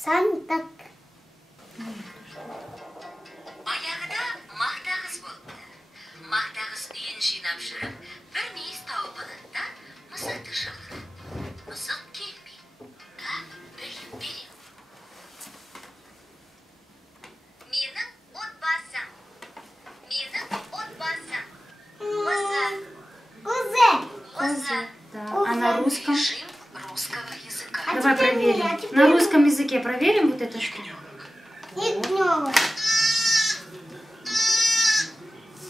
Сантак. Баяғыда мақтағыз болды. Мақтағыз үйін жинап жүріп, бір мейіз тауып алады да, мысықты шақырады. Мысық келмей. Да, білім берем. Менің отбасым. Менің отбасым. Козы. Коза. Да. А на русском? Режим русского языка. Давай проверим. На русском языке проверим вот это что? Ягнёнок.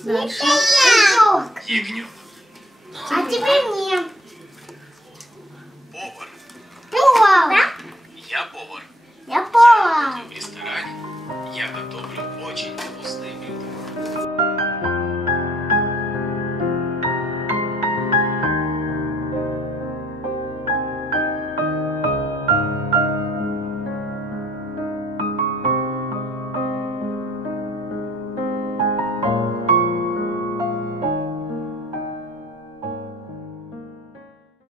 Дальше. Ягнёнок. Ягнёнок. А теперь нет.